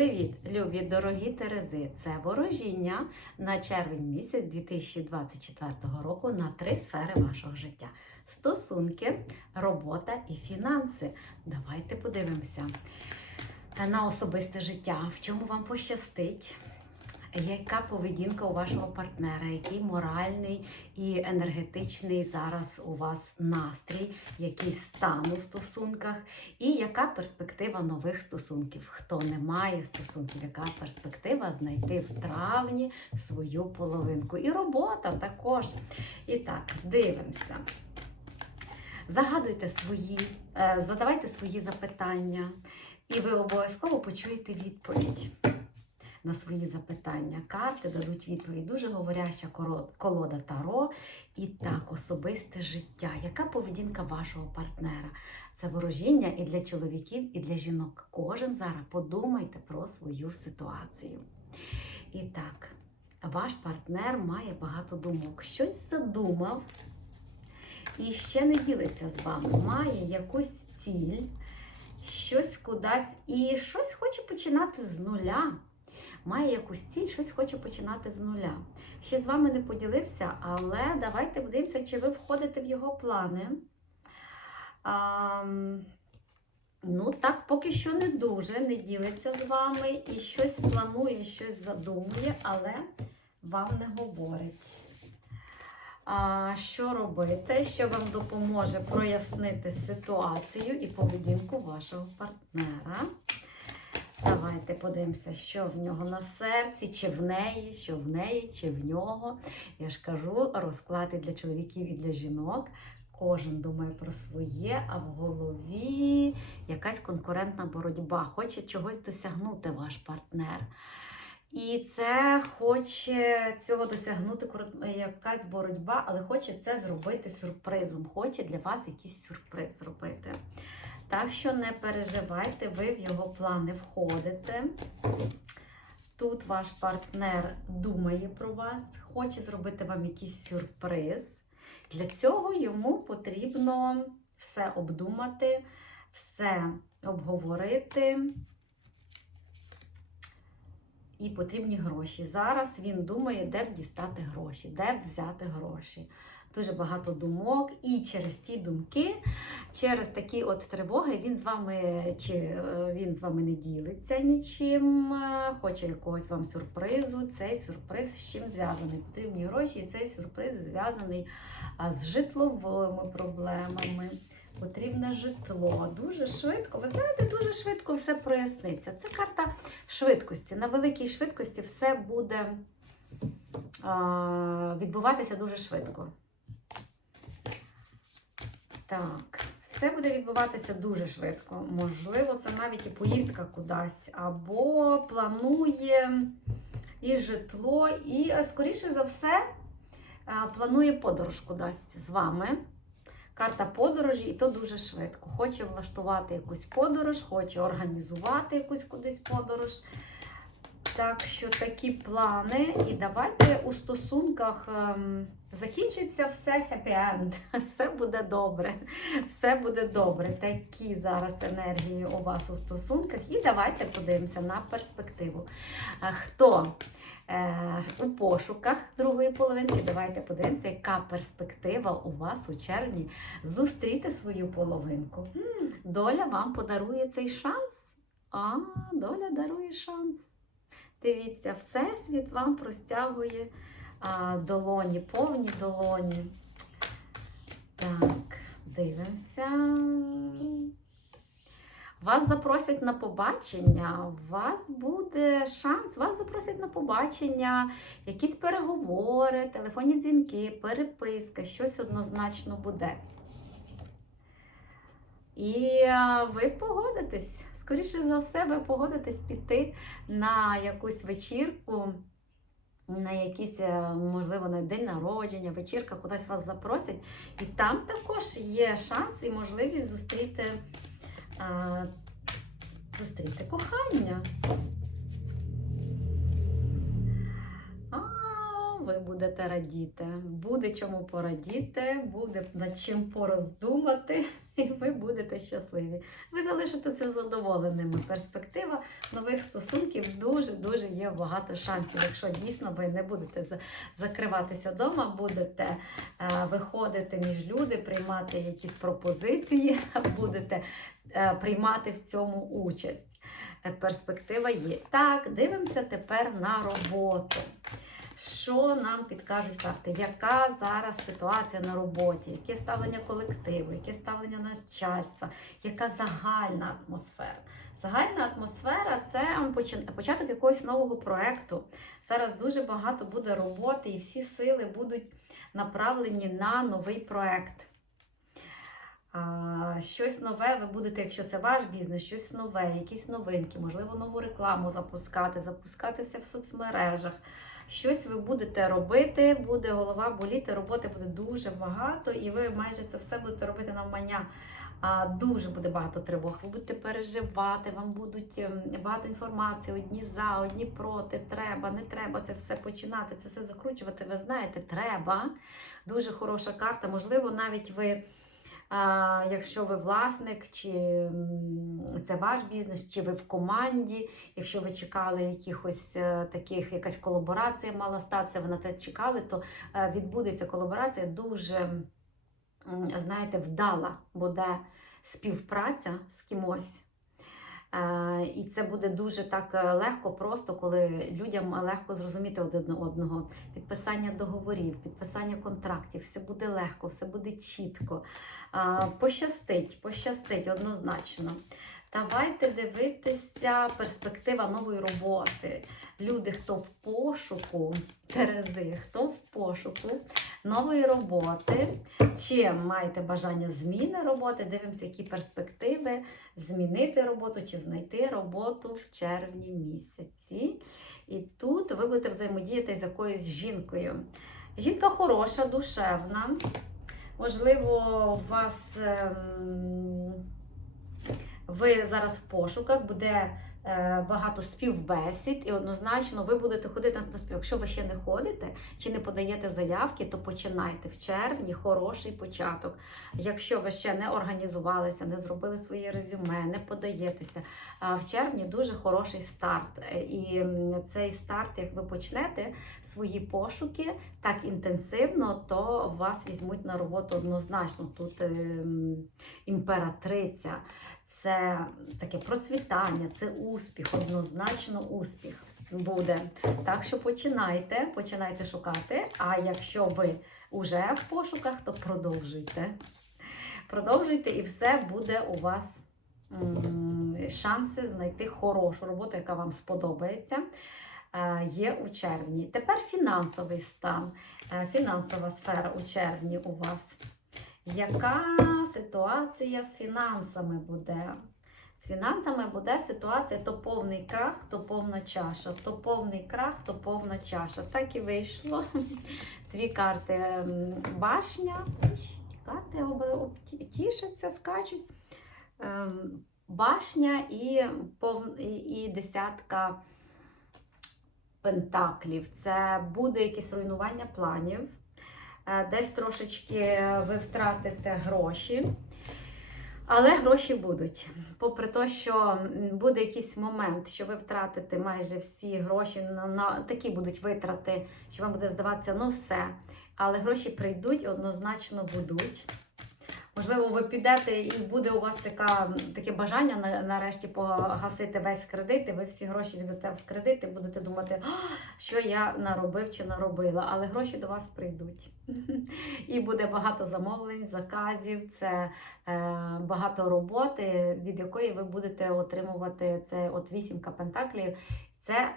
Привіт, любі дорогі Терези! Це ворожіння на червень місяць 2024 року на три сфери вашого життя: стосунки, робота і фінанси. Давайте подивимося на особисте життя, в чому вам пощастить. Яка поведінка у вашого партнера, який моральний і енергетичний зараз у вас настрій, який стан у стосунках, і яка перспектива нових стосунків? Хто не має стосунків, яка перспектива знайти в травні свою половинку? І робота також. І так, дивимося. Загадуйте свої, е, задавайте свої запитання, і ви обов'язково почуєте відповідь на свої запитання. Карти дадуть відповідь. Дуже говоряща колода Таро. І так, особисте життя. Яка поведінка вашого партнера? Це ворожіння і для чоловіків, і для жінок. Кожен зараз подумайте про свою ситуацію. І так, ваш партнер має багато думок. Щось задумав і ще не ділиться з вами. Має якусь ціль, щось кудись і щось хоче починати з нуля має якусь ціль, щось хоче починати з нуля. Ще з вами не поділився, але давайте подивимося, чи ви входите в його плани. А, ну, так, поки що не дуже, не ділиться з вами і щось планує, щось задумує, але вам не говорить. А, що робити, що вам допоможе прояснити ситуацію і поведінку вашого партнера. Давайте подивимося, що в нього на серці, чи в неї, що в неї, чи в нього. Я ж кажу, розклади для чоловіків і для жінок. Кожен думає про своє, а в голові якась конкурентна боротьба. Хоче чогось досягнути ваш партнер. І це хоче цього досягнути якась боротьба, але хоче це зробити сюрпризом. Хоче для вас якийсь сюрприз зробити. Так що не переживайте, ви в його плани входите. Тут ваш партнер думає про вас, хоче зробити вам якийсь сюрприз. Для цього йому потрібно все обдумати, все обговорити. І потрібні гроші. Зараз він думає, де б дістати гроші, де б взяти гроші. Дуже багато думок, і через ці думки, через такі от тривоги він з вами чи е, він з вами не ділиться нічим, е, хоче якогось вам сюрпризу. Цей сюрприз з чим зв'язаний? Потрібні гроші, і цей сюрприз зв'язаний з житловими проблемами. Потрібне житло. Дуже швидко. Ви знаєте, дуже швидко все проясниться. Це карта швидкості. На великій швидкості все буде відбуватися дуже швидко. Так, все буде відбуватися дуже швидко. Можливо, це навіть і поїздка кудись, або планує і житло, і, е, скоріше за все, е, планує подорож кудись з вами. Карта подорожі, і то дуже швидко. Хоче влаштувати якусь подорож, хоче організувати якусь кудись подорож. Так що такі плани. І давайте у стосунках ем, закінчиться все хеппі-енд. Все буде добре. Все буде добре. Такі зараз енергії у вас у стосунках. І давайте подивимося на перспективу. Хто е, у пошуках другої половинки? Давайте подивимося, яка перспектива у вас у червні зустріти свою половинку. Доля вам подарує цей шанс. А, доля дарує шанс. Дивіться, Всесвіт вам простягує а, долоні, повні долоні. Так, дивимося. Вас запросять на побачення, у вас буде шанс, вас запросять на побачення, якісь переговори, телефонні дзвінки, переписка, щось однозначно буде. І а, ви погодитесь. Скоріше за все, ви погодитесь піти на якусь вечірку, на якийсь, е, можливо, на день народження, вечірка, кудись вас запросять. І там також є шанс і можливість зустріти, а, зустріти кохання. Ви будете радіти. Буде чому порадіти, буде над чим пороздумати. і ви будете щасливі. Ви залишитеся задоволеними. Перспектива нових стосунків дуже-дуже є багато шансів. Якщо дійсно ви не будете закриватися вдома, будете е, виходити між люди, приймати якісь пропозиції, будете е, приймати в цьому участь. Перспектива є. Так, дивимося тепер на роботу. Що нам підкажуть карти? Яка зараз ситуація на роботі? Яке ставлення колективу, яке ставлення начальства, яка загальна атмосфера? Загальна атмосфера це початок якогось нового проекту. Зараз дуже багато буде роботи, і всі сили будуть направлені на новий проект. Щось нове ви будете, якщо це ваш бізнес, щось нове, якісь новинки, можливо, нову рекламу запускати, запускатися в соцмережах. Щось ви будете робити, буде голова боліти, роботи буде дуже багато, і ви майже це все будете робити навмання. Дуже буде багато тривог. Ви будете переживати, вам будуть ем, багато інформації, одні за, одні проти, треба, не треба це все починати, це все закручувати. Ви знаєте, треба. Дуже хороша карта. Можливо, навіть ви. Якщо ви власник, чи це ваш бізнес, чи ви в команді, якщо ви чекали якихось е, таких, якась колаборація мала статися, ви на те чекали, то е, відбудеться колаборація дуже, знаєте, вдала буде співпраця з кимось. Е, І це буде дуже так е, легко, просто коли людям легко зрозуміти один одного. Підписання договорів, підписання контрактів, все буде легко, все буде чітко. Пощастить, пощастить однозначно. Давайте дивитися перспектива нової роботи. Люди, хто в пошуку, Терези, хто в пошуку нової роботи, чи маєте бажання зміни роботи, дивимося, які перспективи змінити роботу чи знайти роботу в червні місяці. І тут ви будете взаємодіяти з якоюсь жінкою. Жінка хороша, душевна. Можливо, у вас ем, ви зараз в пошуках, буде е, багато співбесід, і однозначно ви будете ходити на спів. Якщо ви ще не ходите чи не подаєте заявки, то починайте в червні хороший початок. Якщо ви ще не організувалися, не зробили своє резюме, не подаєтеся, в червні дуже хороший старт. Е, І цей старт, як ви почнете свої пошуки так інтенсивно, то вас візьмуть на роботу однозначно. Тут ем, імператриця. Це таке процвітання, це успіх, однозначно успіх буде. Так що починайте, починайте шукати. А якщо ви вже в пошуках, то продовжуйте. Продовжуйте, і все буде у вас шанси знайти хорошу роботу, яка вам сподобається. е, Є у червні. Тепер фінансовий стан, е, фінансова сфера у червні у вас. Яка ситуація з фінансами буде? З фінансами буде ситуація то повний крах, то повна чаша, то повний крах, то повна чаша. Так і вийшло. Дві карти башня. Карти тішаться, скачуть. Ем, Башня і, і десятка пентаклів. Це буде якесь руйнування планів. Е, Десь трошечки ви втратите гроші. Але гроші будуть. Попри те, що буде якийсь момент, що ви втратите майже всі гроші, на, на такі будуть витрати, що вам буде здаватися, ну все. Але гроші прийдуть, однозначно будуть. Можливо, ви підете і буде у вас така, таке бажання на- нарешті погасити весь кредит, і ви всі гроші віддате в кредит і будете думати, що я наробив чи наробила. Але гроші до вас прийдуть. І буде багато замовлень, заказів, це е, багато роботи, від якої ви будете отримувати це от вісімка пентаклів. Це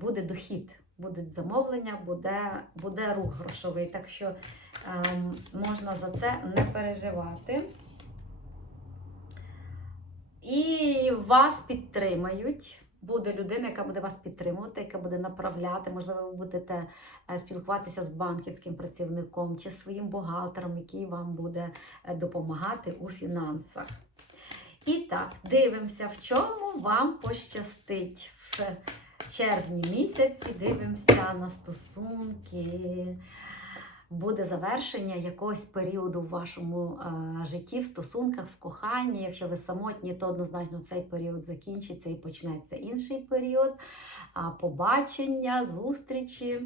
буде дохід, будуть замовлення, буде, буде рух грошовий. Так що ем, можна за це не переживати. І вас підтримають. Буде людина, яка буде вас підтримувати, яка буде направляти. Можливо, ви будете е, спілкуватися з банківським працівником чи своїм бухгалтером, який вам буде е, допомагати у фінансах. І так, дивимося, в чому вам пощастить червні місяці. Дивимося на стосунки. буде завершення якогось періоду в вашому е, житті, в стосунках, в коханні. Якщо ви самотні, то однозначно цей період закінчиться і почнеться інший період. А побачення, зустрічі.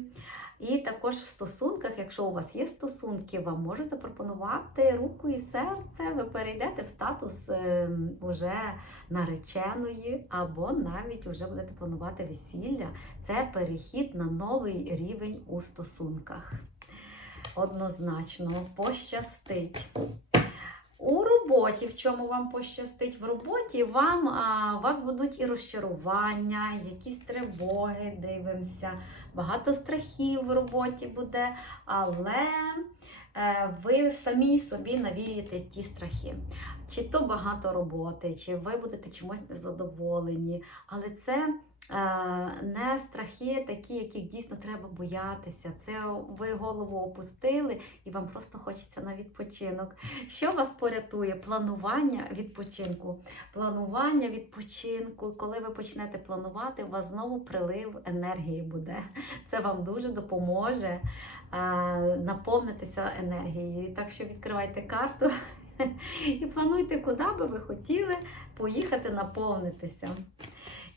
І також в стосунках, якщо у вас є стосунки, вам може запропонувати руку і серце. Ви перейдете в статус е, уже нареченої, або навіть вже будете планувати весілля. Це перехід на новий рівень у стосунках. Однозначно пощастить. У роботі, в чому вам пощастить? В роботі вам а, вас будуть і розчарування, якісь тривоги, дивимося, багато страхів в роботі буде, але е, ви самі собі навіюєте ті страхи. Чи то багато роботи, чи ви будете чимось незадоволені, але це не страхи такі, яких дійсно треба боятися. Це ви голову опустили і вам просто хочеться на відпочинок. Що вас порятує? Планування відпочинку. Планування відпочинку. Коли ви почнете планувати, у вас знову прилив енергії буде. Це вам дуже допоможе е, наповнитися енергією. Так що відкривайте карту і плануйте, куди би ви хотіли поїхати наповнитися.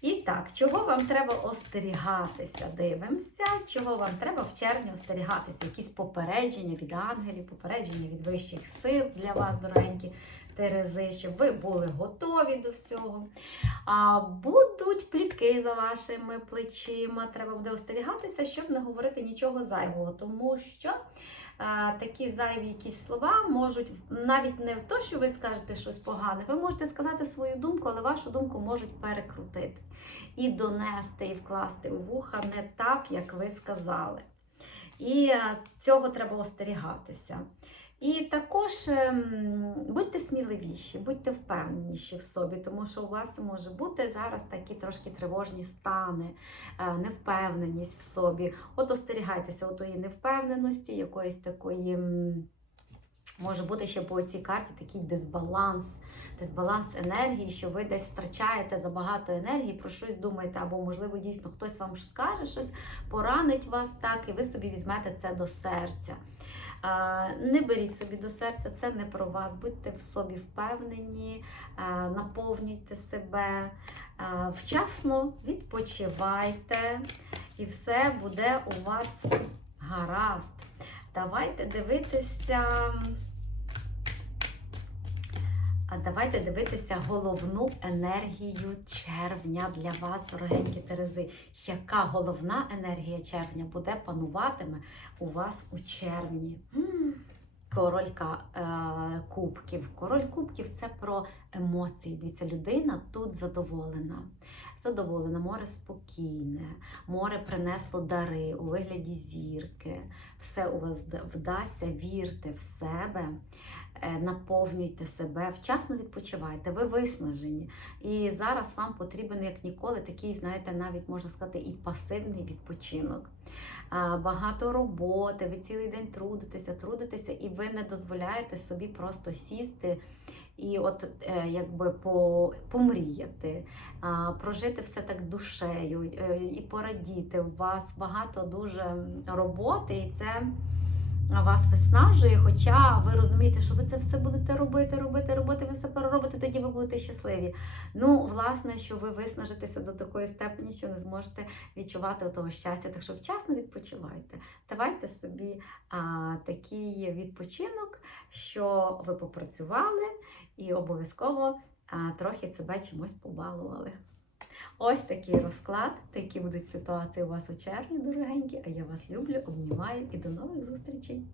І так, чого вам треба остерігатися? Дивимося, чого вам треба в червні остерігатися? Якісь попередження від ангелів, попередження від вищих сил для вас, дорогенькі Терези, щоб ви були готові до всього. А, Будуть плітки за вашими плечима. Треба буде остерігатися, щоб не говорити нічого зайвого, тому що. Такі зайві якісь слова можуть навіть не в то, що ви скажете щось погане, ви можете сказати свою думку, але вашу думку можуть перекрутити і донести, і вкласти у вуха не так, як ви сказали. І е, цього треба остерігатися. І також ем, сміливіші, будьте впевненіші в собі, тому що у вас може бути зараз такі трошки тривожні стани, е, невпевненість в собі. От остерігайтеся отої невпевненості, якоїсь такої. Може бути ще по цій карті такий дисбаланс, дисбаланс енергії, що ви десь втрачаєте забагато енергії, про щось думаєте, або, можливо, дійсно хтось вам скаже щось, поранить вас так, і ви собі візьмете це до серця. Не беріть собі до серця, це не про вас. Будьте в собі впевнені, наповнюйте себе, вчасно відпочивайте, і все буде у вас гаразд. Давайте дивитися. А давайте дивитися головну енергію червня для вас, дорогенькі Терези. Яка головна енергія червня буде пануватиме у вас у червні? М, Королька е, кубків. Король кубків це про емоції. Дивіться, людина тут задоволена. Задоволена, море спокійне, море принесло дари у вигляді зірки. Все у вас вдасться, вірте в себе, наповнюйте себе, вчасно відпочивайте, ви виснажені. І зараз вам потрібен як ніколи такий, знаєте, навіть можна сказати, і пасивний відпочинок. Багато роботи, ви цілий день трудитеся, трудитеся, і ви не дозволяєте собі просто сісти. І от е, якби по, помріяти, прожити все так душею е, і порадіти. У вас багато дуже роботи, і це вас виснажує. Хоча ви розумієте, що ви це все будете робити, робити, робити, ви все переробите, тоді ви будете щасливі. Ну, власне, що ви виснажитеся до такої степені, що не зможете відчувати того щастя. Так що вчасно відпочивайте. Давайте собі а, такий відпочинок, що ви попрацювали і обов'язково а, трохи себе чимось побалували. Ось такий розклад, такі будуть ситуації у вас у червні, дорогенькі. А я вас люблю, обнімаю і до нових зустрічей!